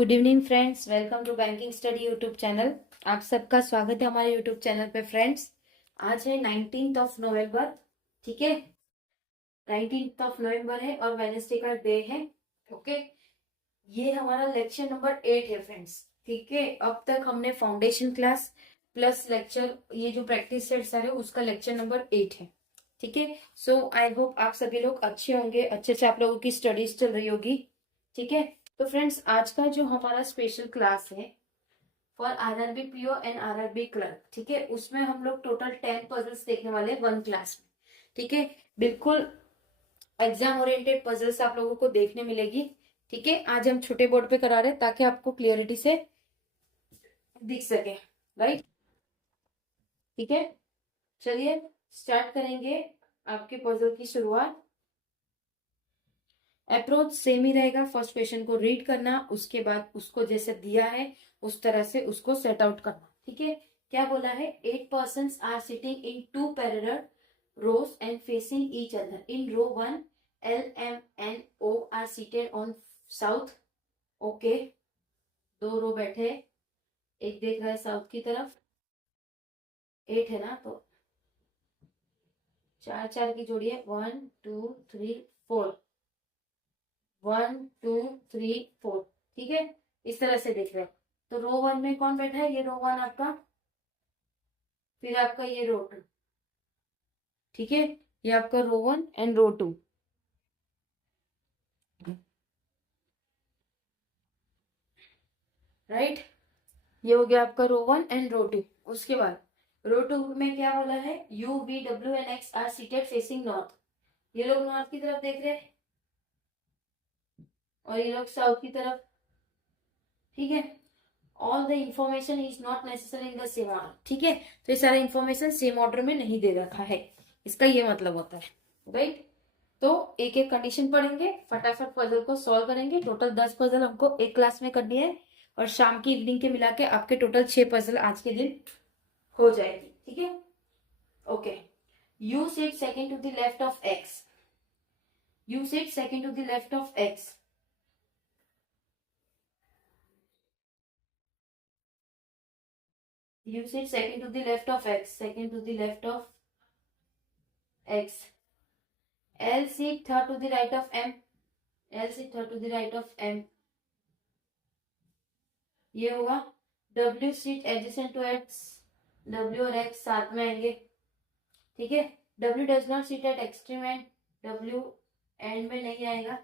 Good evening friends, welcome to banking study YouTube channel. आप सबका स्वागत है हमारे यूट्यूब चैनल पे फ्रेंड्स। आज है 19th ऑफ नवंबर। ठीक है, 19th ऑफ नवंबर है और वेडनेसडे का डे है। ओके, ये हमारा लेक्चर नंबर 8 है फ्रेंड्स। ठीक है, अब तक हमने फाउंडेशन क्लास प्लस लेक्चर, ये जो प्रैक्टिस सेट्स है उसका लेक्चर नंबर 8 है। ठीक है, सो आई होप आप सभी लोग अच्छे होंगे, अच्छे से आप लोगों की स्टडीज चल रही होगी। ठीक है, तो फ्रेंड्स आज का जो हमारा स्पेशल क्लास है for RRB PO and RRB clerk, ठीक है, उसमें हम लोग टोटल 10 पजल्स देखने वाले हैं वन क्लास में। ठीक है, बिल्कुल एग्जाम ओरिएंटेड पजल्स आप लोगों को देखने मिलेगी। ठीक है, आज हम छोटे बोर्ड पे करा रहे हैं ताकि आपको क्लियरिटी से दिख सके। राइट, ठीक है, चलिए स्टार्ट करेंगे आपके पजल की शुरुआत। अप्रोच सेम ही रहेगा, फर्स्ट क्वेश्चन को रीड करना, उसके बाद उसको जैसे दिया है उस तरह से उसको सेट आउट करना। ठीक है, क्या बोला है, 8 persons are sitting in 2 parallel rows and facing each other. In row 1, L, M, N, O are seated on south. Okay, 2 रो बैठे, एक देख रहा है साउथ की तरफ, 8 है ना, तो 4 4 की जोड़ी है, 1 2 3 4, 1 2 3 4। ठीक है, इस तरह से देख रहे हैं। तो रो 1 में कौन बैठा है, ये रो 1 आपका, फिर आपका ये रो 2। ठीक है, ये आपका रो 1 एंड रो 2। राइट, ये हो गया आपका रो 1 एंड रो 2। उसके बाद रो 2 में क्या बोला है, U V W and X are seated facing north. ये लोग नॉर्थ की तरफ देख रहे हैं और ये लोग साउथ की तरफ। ठीक है, all the information is not necessary in the same order. ठीक है, तो ये सारा इंफॉर्मेशन सेम ऑर्डर में नहीं दे रखा है, इसका ये मतलब होता है। राइट, तो एक एक कंडीशन पढ़ेंगे, फटाफट पजल को सॉल्व करेंगे। टोटल 10 पजल हमको एक क्लास में करनी है और शाम की इवनिंग के मिला के आपके टोटल 6 पजल आज के दिन हो जाएगी। ठीक है, okay. U sit second to the left of X, U sit second to the left of X. You sit second to the left of x, second to the left of x. L sit third to the right of m, L sit third to the right of m. ये होगा W sit adjacent to x, W और x साथ में आएंगे। ठीक है, W does not sit at extreme end, W and में नहीं आएगा।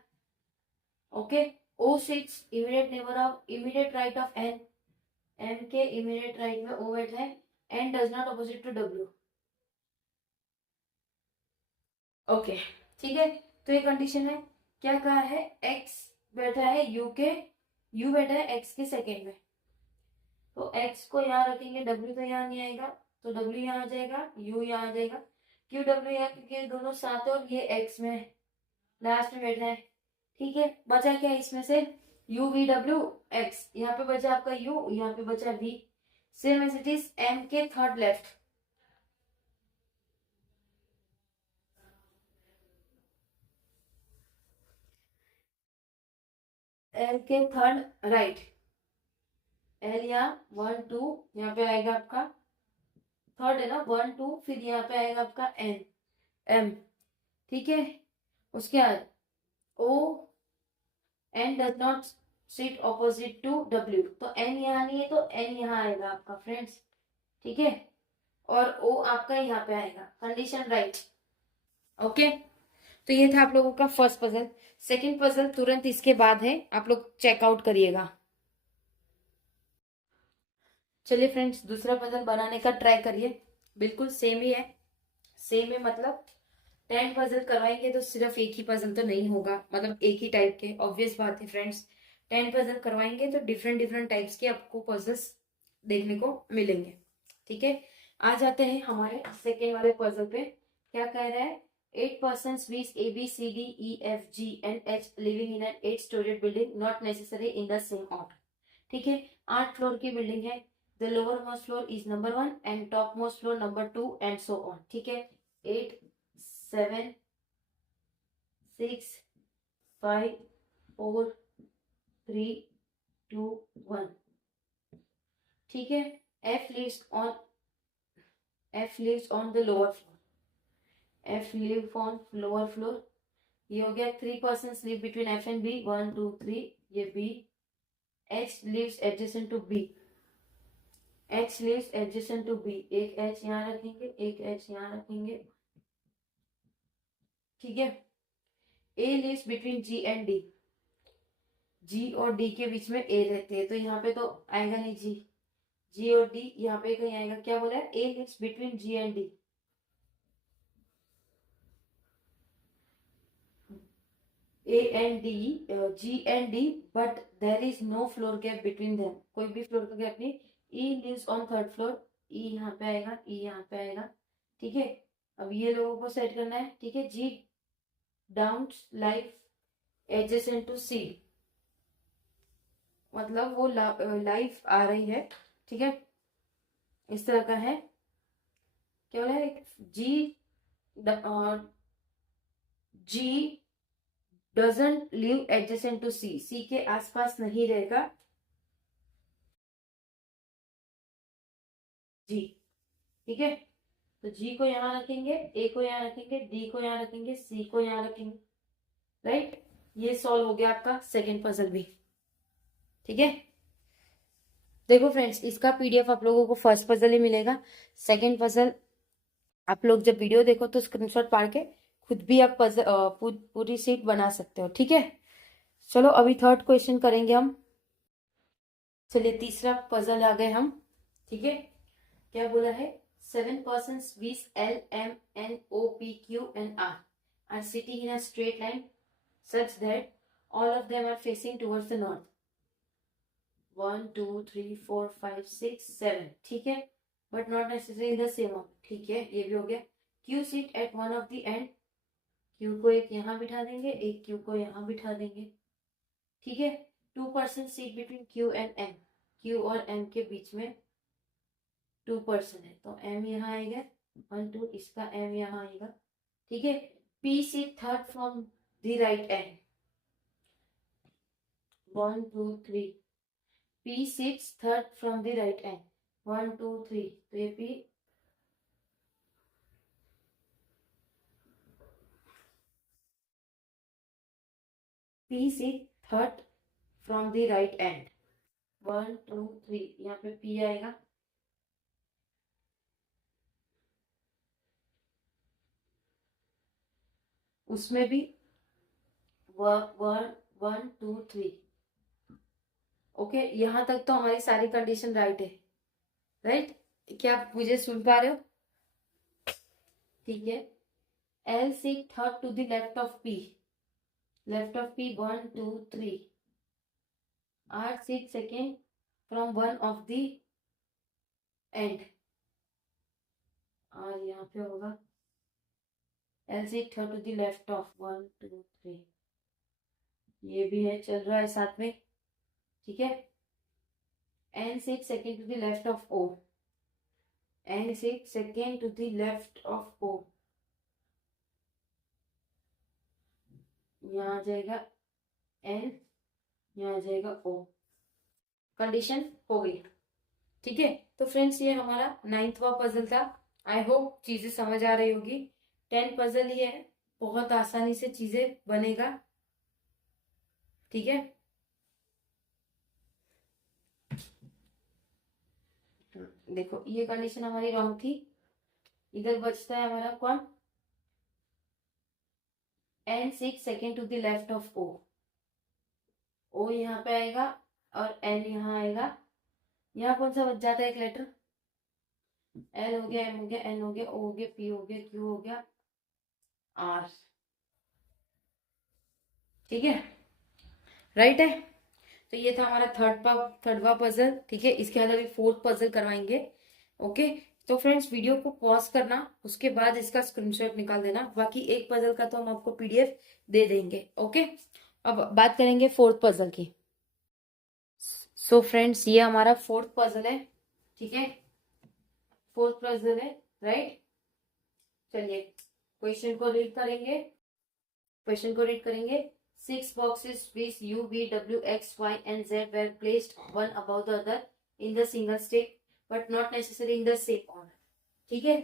Okay, O sits immediate neighbor of, immediate right of n, m के immediate right में O बैठा है, n does not opposite to W। Okay, ठीक है, तो ये कंडीशन है। क्या कहा है, x बैठा है u के, u बैठा है x के सेकेंड में, तो x को यहाँ रखेंगे, w तो यहाँ नहीं आएगा, तो w यहाँ आ जाएगा, u यहाँ आ जाएगा। क्यों w यहाँ, क्योंकि ये दोनों साथ है और ये x में लास्ट में बैठा है। ठीक है, बचा क्या इसमें से, u v w x, यहाँ पे बचा आपका u, यहाँ पे बचा v। Same as it is m के थर्ड लेफ्ट, l के थर्ड राइट, एल यहाँ 1 2, यहाँ पे आएगा आपका थर्ड है ना 1 2, फिर यहाँ पे आएगा आपका एन एम। ठीक है, उसके बाद O, N does not sit opposite to W, तो एन यहाँ नहीं है तो एन यहाँ आएगा आपका फ्रेंड्स। ठीक है, और ओ आपका यहाँ पे आएगा, कंडीशन राइट। ओके, तो ये था आप लोगों का फर्स्ट पजल। सेकंड पजल तुरंत इसके बाद है, आप लोग चेकआउट करिएगा। चलिए फ्रेंड्स, दूसरा पजल बनाने का ट्राई करिए, बिल्कुल सेम ही है। सेम है मतलब 10 पजल करवाएंगे तो सिर्फ एक ही पजल तो नहीं होगा, मतलब एक ही टाइप के, ऑब्वियस बात है फ्रेंड्स। 10 पजल करवाएंगे तो डिफरेंट डिफरेंट टाइप्स के आपको पजल्स देखने को मिलेंगे। ठीक है, आ जाते हैं हमारे सेकेंड वाले पजल पे। क्या कह रहा है, 8 persons with A B C D E F G and H living in an 8-story building, not necessary in the same order। ठीक है, 8 फ्लोर की बिल्डिंग है, the lower most floor is number 1 and top most floor number 2 and so on. ठीक है, 8 7 6 5 4 3 2 1, ठीक है। F lives on the lower floor, F live on lower floor, ये हो गया। 3 persons live between F and B, 1 2 3, ये B। H lives adjacent to B, H lives adjacent to B, एक H यहाँ रखेंगे, एक H यहाँ रखेंगे, ठीक है। A lives between G and D, G और D के बीच में A रहते हैं, तो यहाँ पे तो आएगा नहीं G और D, यहाँ पे कहीं आएगा। क्या बोला है? A lives between G and D, A and D, G and D, but there is no floor gap between them, कोई भी फ्लोर का गैप नहीं। E lives on third floor, E यहाँ पे आएगा, E यहाँ पे आएगा, ठीक है। अब ये लोगों को सेट करना है, ठीक है। G down life adjacent to C, मतलब वो लाइफ आ रही है, ठीक है, इस तरह का है। क्या बोला है? G doesn't live adjacent to C के आसपास नहीं रहेगा G, ठीक है। तो G को यहाँ रखेंगे, A को यहाँ रखेंगे, D को यहाँ रखेंगे, C को यहाँ रखेंगे, राइट। ये सॉल्व हो गया आपका सेकेंड पजल भी, ठीक है। देखो फ्रेंड्स, इसका PDF आप लोगों को फर्स्ट पजल ही मिलेगा। सेकेंड पजल आप लोग जब वीडियो देखो तो स्क्रीनशॉट पाड़ के खुद भी आप पजल पूरी शीट बना सकते हो, ठीक है। चलो अभी थर्ड क्वेश्चन करेंगे हम। चलिए तीसरा पजल आ गए हम, ठीक है। क्या बोला है? 7 persons with L M N O P Q and R are sitting in a straight line such that all of them are facing towards the north. 1 2 3 4 5 6 7, ठीक है, but not necessarily the same order, ठीक है। ये भी हो गया। Q sit at one of the end, Q को एक यहाँ बिठा देंगे, एक Q को यहाँ बिठा देंगे, ठीक है। 2 persons sit between Q and M, Q और M के बीच में 2 पर्सन है, तो M यहाँ आएगा, 1 2, इसका M यहाँ आएगा, ठीक है। P sit third from the right and, 1 2 3, P sits third from the right and, 1 2 3, तो ये P sit third from the right and, 1 2 3, यहाँ पे P आएगा, उसमें भी 1 1 2 3, ओके। यहाँ तक तो हमारी सारी कंडीशन राइट है, राइट। क्या आप मुझे सुन पा रहे हो? ठीक है। L sit third to the left of P, 1 2 3, R sit second from one of the end, और यहाँ पे होगा L sit third to the left of 1 2 3, ये भी है, चल रहा है साथ में, ठीक है। N sit second to the left of O, N sit second to the left of O, यहाँ आ जाएगा N, यहाँ आ जाएगा O, कंडीशन हो गई, ठीक है। तो फ्रेंड्स ये हमारा 9वां पजल था। आई होप चीजें समझ आ रही होगी। 10 पजल ये है, बहुत आसानी से चीजें बनेगा, ठीक है। देखो ये कंडीशन हमारी रॉन्ग थी। इधर बचता है हमारा कौन? N sits second to the left of O, O यहाँ पे आएगा और N यहाँ आएगा। यहाँ कौन सा बच जाता है एक लेटर? L हो गया, M हो गया, N हो गया, O हो गया, P हो गया, Q हो गया, R, ठीक है, राइट है। तो ये था हमारा थर्डवा पजल, ठीक है। इसके बाद अभी फोर्थ पजल करवाएंगे, ओके। तो फ्रेंड्स वीडियो को पॉज करना, उसके बाद इसका स्क्रीनशॉट निकाल देना। बाकी एक पजल का तो हम आपको PDF दे देंगे, ओके। अब बात करेंगे फोर्थ पजल की। सो फ्रेंड्स ये हमारा फोर्थ पजल है, ठीक है, फोर्थ पजल है, राइट। चलिए क्वेश्चन को रीड करेंगे, 6 boxes with U, V, W, X, Y and Z were placed one above the other in the single stack but not necessarily in the same order. ठीक है,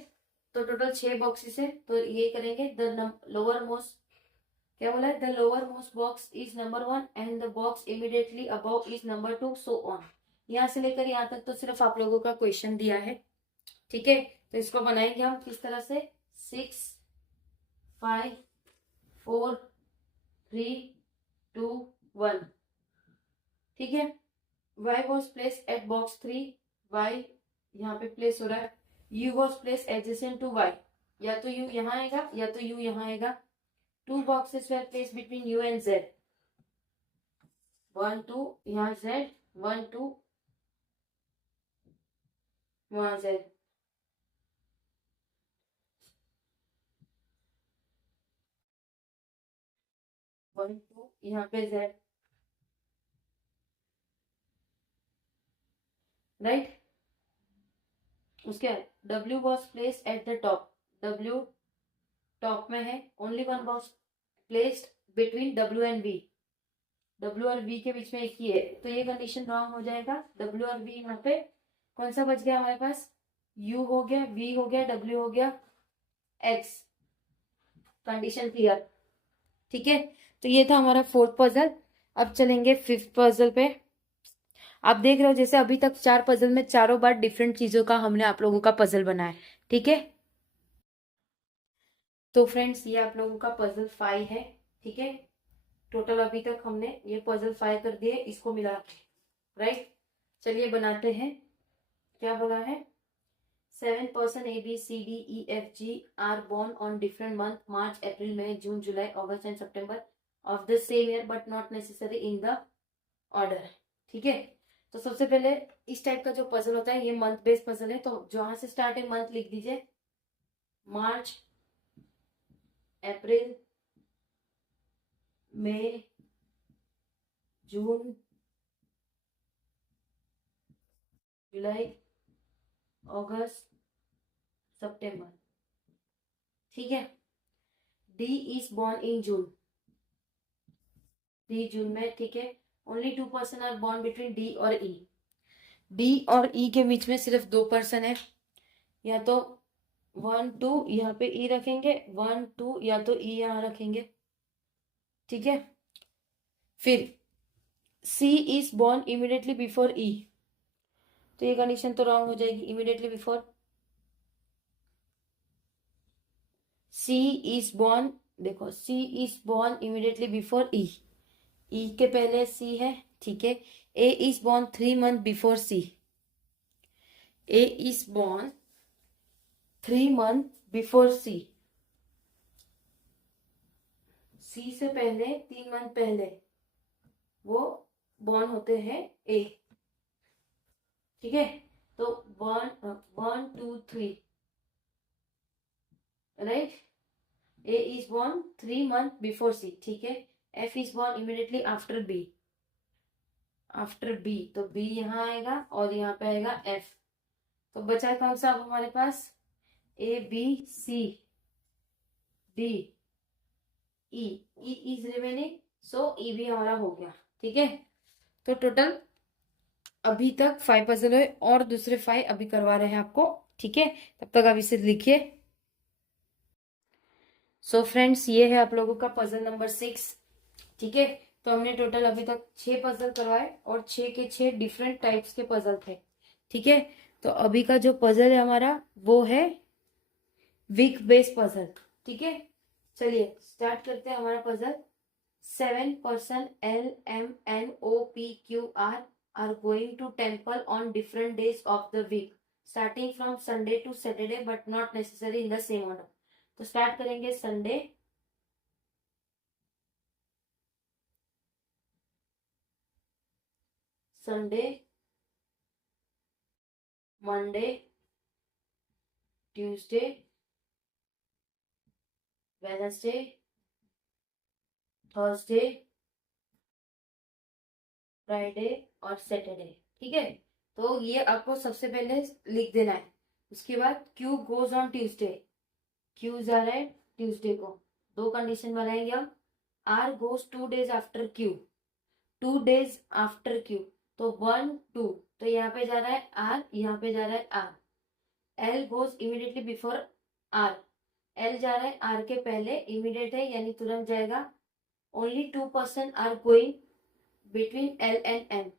तो total 6 boxes है, तो ये करेंगे द लोअर मोस्ट, क्या बोला है, the lower most box is number 1 and the box immediately above is number 2 so on. यहाँ से लेकर यहाँ तक तो सिर्फ आप लोगों का क्वेश्चन दिया है। ठीक है, तो इसको बनाएंगे हम किस तरह से, 6 5 4 3 2 1। ठीक है, y was placed at box 3, y यहाँ पे प्लेस हो रहा है, u was placed adjacent to y, या तो u यहाँ आएगा या तो u यहाँ आएगा। 2 boxes were placed between u and z, 1 2 यहाँ z, 1 2 वहां z। वन टू यहाँ पे z, राइट। उसके बाद w was placed at the top, w top में है, only one was placed between w and v, w और v के बीच में एक ही है, तो ये कंडीशन रॉन्ग हो जाएगा। w और v यहाँ पे कौन सा बच गया हमारे पास, u हो गया, v हो गया, w हो गया, x। कंडीशन क्लियर, ठीक है। तो ये था हमारा 4th पजल। अब चलेंगे 5th पजल पे। आप देख रहे हो जैसे अभी तक 4 पजल में चारों बार डिफरेंट चीजों का हमने आप लोगों का पजल बनाया, ठीक है। तो फ्रेंड्स ये आप लोगों का पजल 5 है, ठीक है। टोटल अभी तक हमने ये पजल 5 कर दिए, इसको मिला के, राइट। चलिए बनाते हैं। क्या बोला है, 7 person A B C D E F G are born on different month, March, April, May, June, July, August and September of the same year but not necessarily in the order। ठीक है, तो सबसे पहले इस type का जो puzzle होता है ये मंथ बेस्ड पजल है, तो जहां से स्टार्ट है मंथ लिख दीजिए, मार्च, अप्रैल, मई, जून, जुलाई, अगस्त, सितंबर। ठीक है, D is born in June, D June में, ठीक है। Only 2 person are born between D और ई, डी और ई के बीच में सिर्फ 2 पर्सन है, या तो 1 2 यहाँ पे ई रखेंगे, 1 2 या तो ई यहाँ रखेंगे, ठीक है। फिर C is born immediately before E, तो ये कंडीशन तो रॉन्ग हो जाएगी, immediately before. C is born, देखो C is born immediately before E, E के पहले सी है, ठीक है। A is born 3 months before C, A is born 3 months before C, सी से पहले 3 month पहले वो बॉर्न होते हैं ए, ठीक है। तो 1 2 3, right. A is born 3 months before C, ठीक है। F is born immediately after B, after B, तो बी यहाँ आएगा और यहाँ पे आएगा एफ। तो बचा कौन सा अब हमारे पास, A B C D E, E is remaining, so E भी हमारा हो गया, ठीक है। तो टोटल अभी तक 5 पजल हुए और दूसरे 5 अभी करवा रहे हैं आपको, ठीक है। तब तक आप इसे लिखिए। सो फ्रेंड्स ये है आप लोगों का पजल नंबर 6, ठीक है। तो हमने टोटल अभी तक 6 पजल करवाए और 6 के 6 डिफरेंट टाइप्स के पजल थे, ठीक है। तो अभी का जो पजल है हमारा वो है वीक बेस्ड पजल, ठीक है। चलिए स्टार्ट करते हैं हमारा puzzle. 7 person L M N O P Q R are going to temple on different days of the week starting from Sunday to Saturday but not necessarily in the same order। तो start करेंगे Sunday, Sunday, Monday, Tuesday, Wednesday, Thursday, Friday और Saturday, ठीक है। तो ये आपको सबसे पहले लिख देना है। उसके बाद Q goes on Tuesday, Q जा रहा है ट्यूसडे को, 2 कंडीशन बनाएंगे हम। R goes 2 days after Q, 2 days after Q, तो 1 2, तो यहाँ पे जा रहा है R, यहाँ पे जा रहा है R। L goes immediately before R, L जा रहा है R के पहले, इमीडिएट है यानी तुरंत जाएगा। Only 2 person are going between L and M,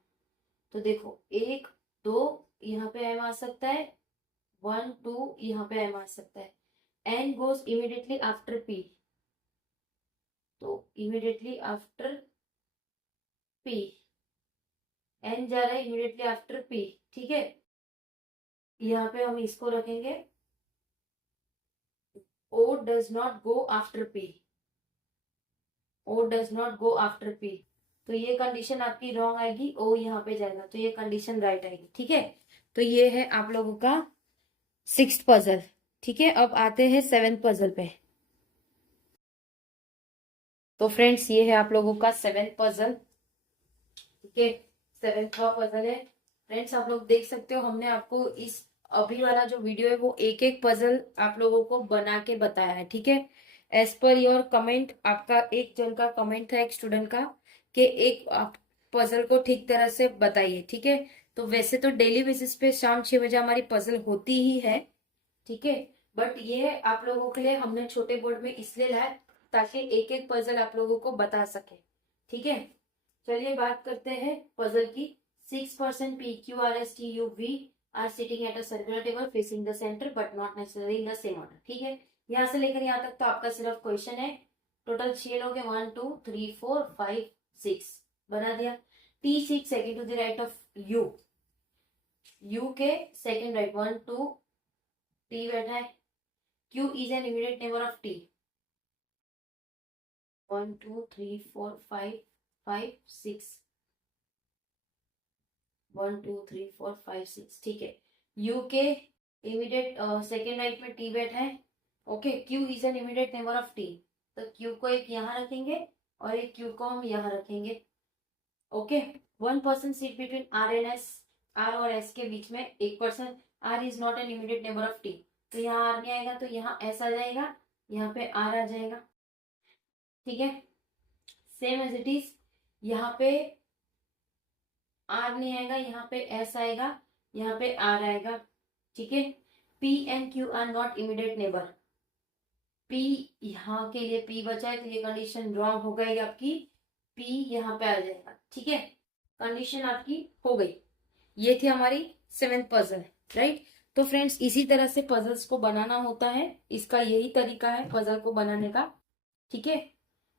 तो देखो 1 2 यहाँ पे M आ सकता है, 1 2 यहाँ पे M आ सकता है। N goes immediately after P, तो immediately after P, N जा रहा है immediately after P, ठीक है। यहाँ पे हम इसको रखेंगे O does not go after P, O does not go after P, तो ये कंडीशन आपकी रॉन्ग आएगी, O यहाँ पे जाएगा, तो ये कंडीशन राइट आएगी, ठीक है। तो ये है आप लोगों का 6th पजल, ठीक है। अब आते हैं 7th पजल पे। तो फ्रेंड्स ये है आप लोगों का 7th पजल, ठीक है। 7th का पजल है फ्रेंड्स, आप लोग देख सकते हो हमने आपको इस अभी वाला जो वीडियो है वो एक एक पजल आप लोगों को बना के बताया है, ठीक है। एज पर योर कमेंट, आपका एक जन का कमेंट था, एक स्टूडेंट का, कि एक आप पजल को ठीक तरह से बताइए, ठीक है। तो वैसे तो डेली बेसिस पे शाम 6 बजे हमारी पजल होती ही है, ठीक है। बट ये आप लोगों के लिए हमने छोटे बोर्ड में इसलिए लाया ताकि एक एक पजल आप लोगों को बता सके, ठीक है। चलिए बात करते हैं पजल की। 6 person P Q R S T U V are sitting at a circular table facing the centre but not necessary in the same order, ठीक है। यहाँ से लेकर यहाँ तक तो आपका सिर्फ क्वेश्चन है। टोटल 6 लोग हैं, 1 2 3 4 5 6 बना दिया। T6 second to the right of U, U के सेकेंड राइट 1 2 T बैठा है। Q is an immediate neighbour of T, 1 2 3 4 5 5 6, 1 2 3 4 5 6, ठीक है। U के इमीडिएट सेकेंड राइट में T बैठा है, okay. Q is an immediate neighbour of T, तो Q को एक यहाँ रखेंगे और एक Q को हम यहाँ रखेंगे, okay. 1 person seat between R and S, R और S के बीच में एक person, R is not an immediate neighbour of T, तो यहाँ R नहीं आएगा तो यहाँ S आ जाएगा, यहाँ पे R आ जाएगा, ठीक है। सेम एज इट इज, यहाँ पे R नहीं आएगा, यहाँ पे S आएगा, यहाँ पे R आएगा, ठीक है। P and Q are not immediate neighbour, P यहाँ के लिए P बचा है तो ये कंडीशन रॉन्ग हो गई आपकी, P यहाँ पे आ जाएगा, ठीक है। कंडीशन आपकी हो गई। ये थी हमारी 7th पजल, राइट। तो फ्रेंड्स इसी तरह से पजल्स को बनाना होता है, इसका यही तरीका है पजल को बनाने का, ठीक है।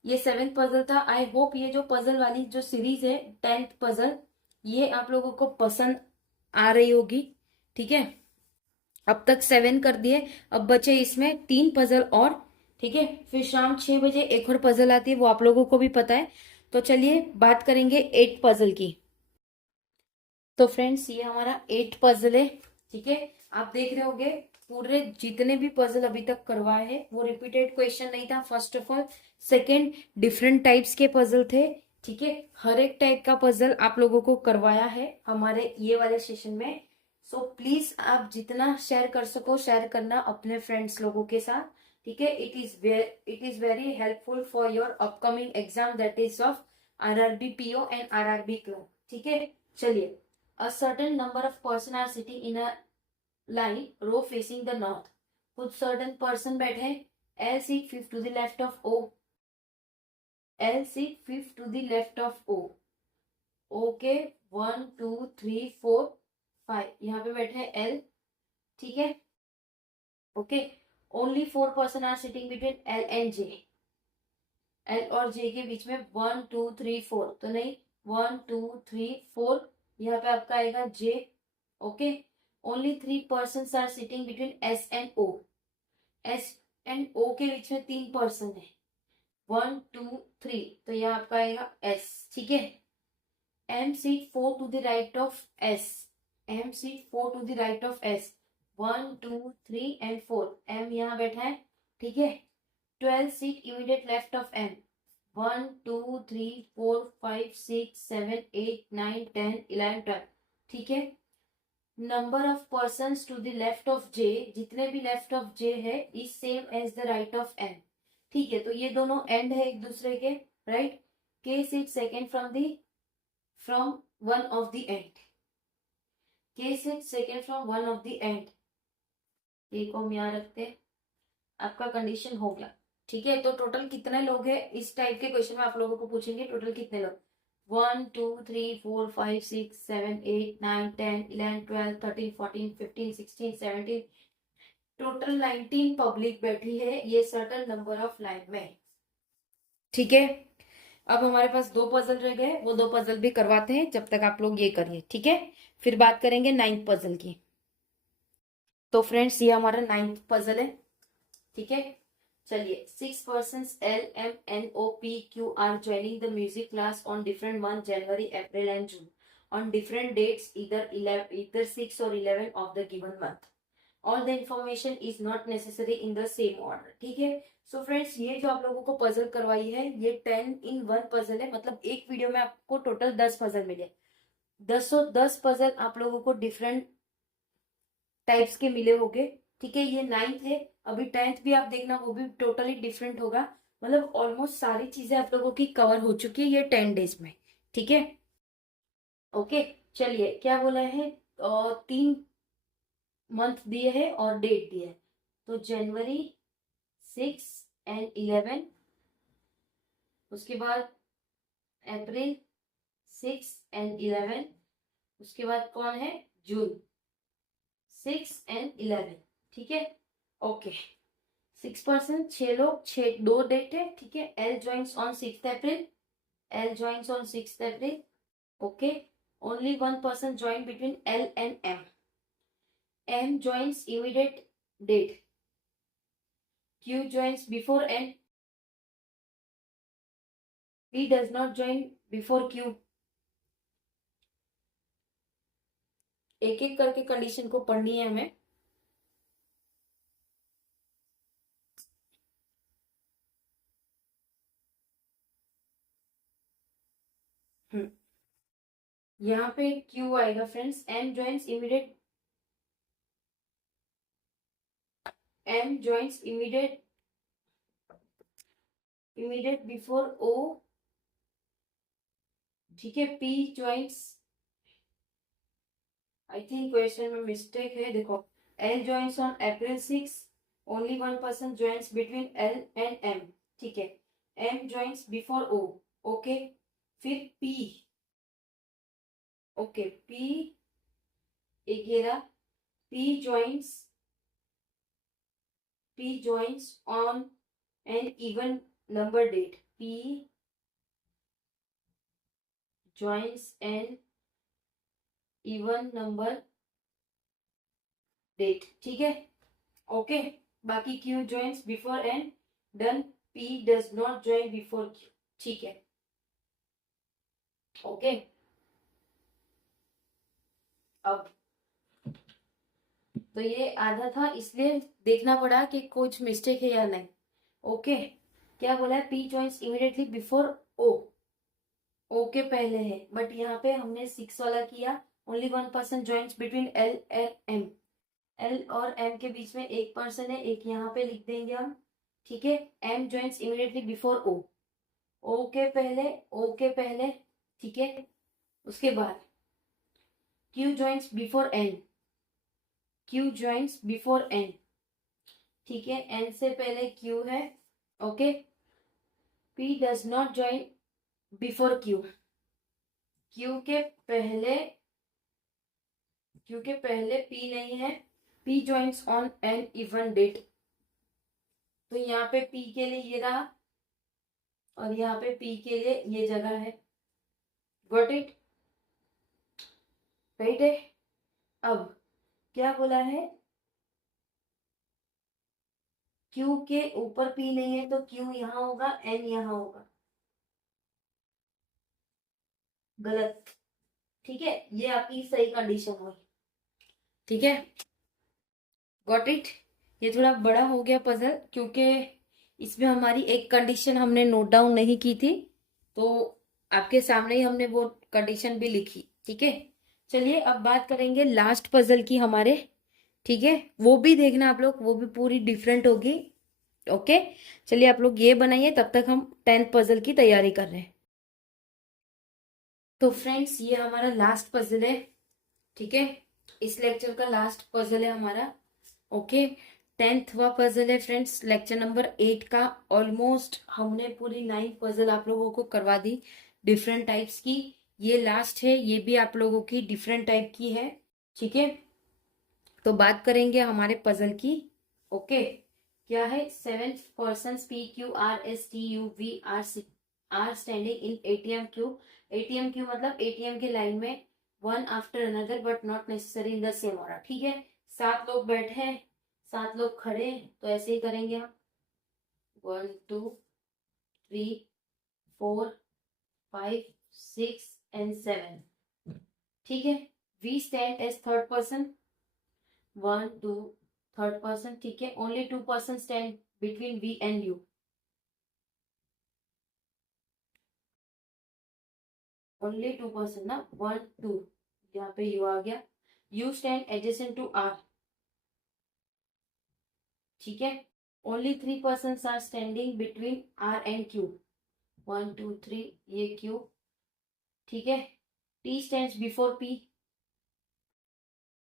ये 7th पजल था। आई होप ये जो पजल वाली जो सीरीज है 10th पजल, ये आप लोगों को पसंद आ रही होगी, ठीक है। अब तक 7 कर दिए, अब बचे इसमें 3 पजल और, ठीक है। फिर शाम 6 बजे एक और पजल आती है, वो आप लोगों को भी पता है। तो चलिए बात करेंगे 8 पजल की। तो फ्रेंड्स ये हमारा 8 पजल है, ठीक है। आप देख रहे होगे पूरे जितने भी पजल अभी तक करवाए हैं वो रिपीटेड क्वेश्चन नहीं था, first of all. Second, different types के पजल थे, ठीक है। हर एक टाइप का पजल आप लोगों को करवाया है हमारे ये वाले सेशन में। सो प्लीज आप जितना शेयर कर सको शेयर करना अपने फ्रेंड्स लोगों के साथ, ठीक है। It is very helpful for your upcoming exam, that is of RRB PO and RRB clerk, ठीक है। चलिए, a certain number of person are sitting in a line row facing the north, कुछ certain person बैठे हैं, L seat 5th to the left of O, L seat 5th to the left of O, okay. 1 2 3 4 5 यहाँ पे बैठे हैं L, ठीक है, okay. Only 4 person are sitting between L and J, L और J के बीच में 1 2 3 4, तो नहीं 1 2 3 4, यहाँ पे आपका आएगा J, okay. Only 3 person are sitting between S and O, S and O के बीच में 3 पर्सन है, 1 2 3, तो यहाँ आपका आएगा S, ठीक है। M seat 4 to the right of S, M seat 4 to the right of S, 1 2 3 and 4, M यहाँ बैठा है, ठीक है। 12 seat immediate left of M, 1 2 3 4 5 6 7 8 9 10 11 12, ठीक है। Number of person to the left of J, जितने भी लेफ्ट ऑफ J है, is same as the right of M, ठीक है। तो ये दोनों एंड है एक दूसरे के, right. K sits second from one of the end. K sits second from one of the end. K को हम यहाँ रखते हैं. आपका कंडीशन हो गया. ठीक है. तो टोटल कितने लोग हैं इस टाइप के क्वेश्चन में आप लोगों को पूछेंगे. टोटल कितने लोग? 1 2 3 4 5 6 7 8 9 10 11 12 13 14 15 16 17. टोटल 19 पब्लिक बैठी है ये सर्टन नंबर ऑफ लाइन में. ठीक है. अब हमारे पास 2 पजल रह गए. वो 2 पजल भी करवाते हैं जब तक आप लोग ये करिए. ठीक है. फिर बात करेंगे 9th पजल की. तो फ्रेंड्स ये हमारा 9th पजल है. ठीक है. चलिए. 6 persons L M N O P Q are joining the music class on different months January, April and June on different dates either 6 or 11 of the given month. All the information is not necessary in the same order. ठीक है. So friends ये जो आप लोगों को puzzle करवाई है ये 10 in 1 पजल है. मतलब एक वीडियो में आपको टोटल 10 पजल मिले. 10 पजल आप लोगों को डिफरेंट टाइप्स के मिले होंगे. ठीक है. ये 9th है. अभी 10th भी आप देखना वो भी टोटली डिफरेंट होगा. मतलब ऑलमोस्ट सारी चीजें आप लोगों की कवर हो चुकी है ये 10 days में. ठीक है. ओके. चलिए. क्या बोला है? 3 मंथ दिए है और डेट दिए है. तो जनवरी 6 and 11. उसके बाद अप्रैल 6 and 11. उसके बाद कौन है? जून 6 and 11. ठीक है. ओके. 6% 6 लोग 2 डेट है. ठीक है. L joins on 6th April. L joins on 6th April. Okay. Only one person joined between L and M. M joins immediate date. Q joins before N. P does not join before Q. एक एक करके condition को पढ़नी है हमें. यहाँ पे Q आएगा friends. M joins immediate before O. ठीक है. P joins. I think question में मिस्टेक है. देखो. L joins on April 6. Only one person joins between L and M. ठीक है. M joins before O. Okay. फिर P. ओके. P एक ये रहा. P joins on an even number date. P joins an even number date. ठीक है. Okay. बाकी Q joins before N. Done. P does not join before Q. ठीक है. Okay. अब तो ये आधा था इसलिए देखना पड़ा कि कुछ मिस्टेक है या नहीं. ओके. क्या बोला है? P joins immediately before O. O के पहले है. बट यहाँ पे हमने 6 वाला किया. Only one person joins between L and M. L और M के बीच में एक पर्सन है. एक यहाँ पे लिख देंगे हम. ठीक है. M joins immediately before O. O के पहले. ठीक है. उसके बाद Q joins before N. ठीक है. N से पहले Q है. Okay. P does not join before Q. Q के पहले P नहीं है. P joins on an even date. तो यहाँ पे P के लिए ये रहा और यहाँ पे P के लिए ये जगह है. Got it? राइट है. अब क्या बोला है? Q के ऊपर P नहीं है तो Q यहाँ होगा. N यहाँ होगा. गलत. ठीक है. ये आपकी सही कंडीशन हुई. ठीक है. Got it? ये थोड़ा बड़ा हो गया पजल क्योंकि इसमें हमारी एक कंडीशन हमने नोट डाउन नहीं की थी. तो आपके सामने ही हमने वो कंडीशन भी लिखी. ठीक है. चलिए अब बात करेंगे लास्ट पजल की हमारे. ठीक है. वो भी देखना आप लोग. वो भी पूरी डिफरेंट होगी. ओके, चलिए आप लोग ये बनाइए, तब तक हम 10th पजल की तैयारी कर रहे हैं। तो फ्रेंड्स ये हमारा लास्ट पजल है, ठीक है, इस लेक्चर का लास्ट पजल है हमारा। ओके, 10th पजल है फ्रेंड्स, लेक्चर नंबर 8 का। ऑलमोस्ट हमने पूरी 9 पजल आप लोगों को करवा दी डिफरेंट टाइप्स की। ये लास्ट है, ये भी आप लोगों की डिफरेंट टाइप की है, ठीक है। तो बात करेंगे हमारे पजल की। ओके, क्या है, 7 persons PQRSTUV are standing in ATM queue. ATM queue मतलब एटीएम के लाइन में, one after another but not necessary in the same order, ठीक है। 7 लोग बैठे हैं, 7 लोग खड़े हैं, तो ऐसे ही करेंगे हम, 1 2 3 4 5 6 एंड 7, ठीक है। V stand as third person, 1 2 third person, ठीक है। Only 2 person stand between V and U, only 2 person ना, 1 2, यहाँ पे यू आ गया। U stand adjacent to R, ठीक है। Only 3 person are standing between R and Q, 1 2 3, ये क्यू, ठीक है। T stands before P,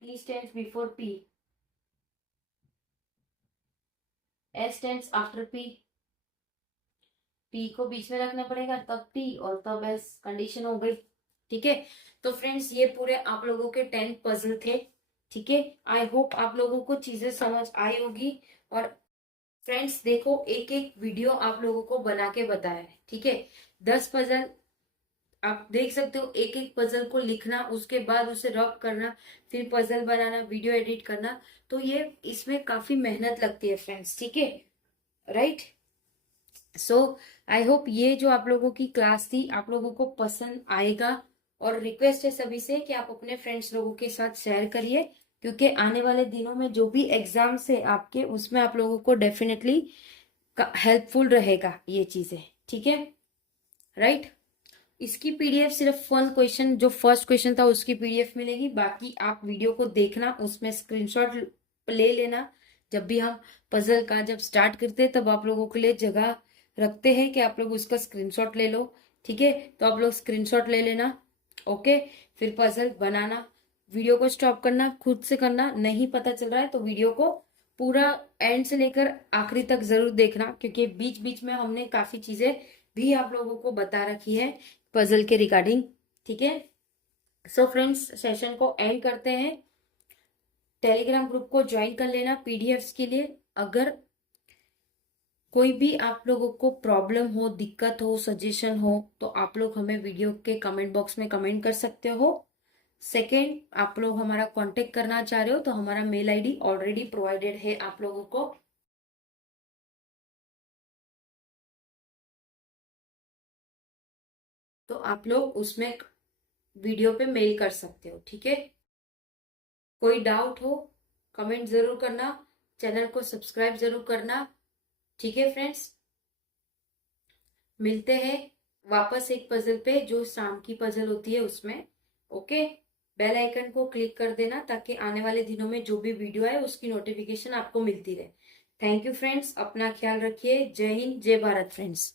T stands before P, S stands after P, P को बीच में रखना पड़ेगा, तब टी और तब एस, कंडीशन हो गई, ठीक है। तो फ्रेंड्स ये पूरे आप लोगों के 10 पजल थे, ठीक है। आई होप आप लोगों को चीजें समझ आई होगी। और फ्रेंड्स देखो, एक एक वीडियो आप लोगों को बना के बताया है, ठीक है। 10 पजल आप देख सकते हो, एक एक पजल को लिखना, उसके बाद उसे रब करना, फिर पजल बनाना, वीडियो एडिट करना, तो ये इसमें काफी मेहनत लगती है फ्रेंड्स, ठीक है, राइट। सो आई होप ये जो आप लोगों की क्लास थी आप लोगों को पसंद आएगा। और रिक्वेस्ट है सभी से कि आप अपने फ्रेंड्स लोगों के साथ शेयर करिए, क्योंकि आने वाले दिनों में जो भी एग्जाम्स है आपके, उसमें आप लोगों को डेफिनेटली हेल्पफुल रहेगा ये चीजें, ठीक है, राइट। इसकी पीडीएफ सिर्फ 1 क्वेश्चन, जो फर्स्ट क्वेश्चन था उसकी पीडीएफ मिलेगी, बाकी आप वीडियो को देखना, उसमें स्क्रीनशॉट ले लेना। जब भी हम पजल का जब स्टार्ट करते हैं, तब आप लोगों के लिए जगह रखते हैं कि आप लोग उसका स्क्रीनशॉट ले लो, ठीक है। तो आप लोग स्क्रीनशॉट ले लेना, ओके। फिर पजल बनाना, वीडियो को स्टॉप करना, खुद से करना, नहीं पता चल रहा है तो वीडियो को पूरा एंड से लेकर आखिरी तक जरूर देखना, क्योंकि बीच बीच में हमने काफी चीजें भी आप लोगों को बता रखी है पजल के रिगार्डिंग, ठीक है। सो फ्रेंड्स सेशन को एंड करते हैं। टेलीग्राम ग्रुप को ज्वाइन कर लेना पीडीएफ्स के लिए। अगर कोई भी आप लोगों को प्रॉब्लम हो, दिक्कत हो, सजेशन हो, तो आप लोग हमें वीडियो के कमेंट बॉक्स में कमेंट कर सकते हो। सेकेंड, आप लोग हमारा कांटेक्ट करना चाह रहे हो तो हमारा मेल आईडी ऑलरेडी प्रोवाइडेड है आप लोगों को, तो आप लोग उसमें वीडियो पे मेल कर सकते हो, ठीक है। कोई डाउट हो कमेंट जरूर करना, चैनल को सब्सक्राइब जरूर करना, ठीक है फ्रेंड्स। मिलते हैं वापस एक पजल पे, जो शाम की पजल होती है उसमें, ओके। बेल आइकन को क्लिक कर देना ताकि आने वाले दिनों में जो भी वीडियो है उसकी नोटिफिकेशन आपको मिलती रहे। थैंक यू फ्रेंड्स, अपना ख्याल रखिए। जय हिंद, जय भारत फ्रेंड्स।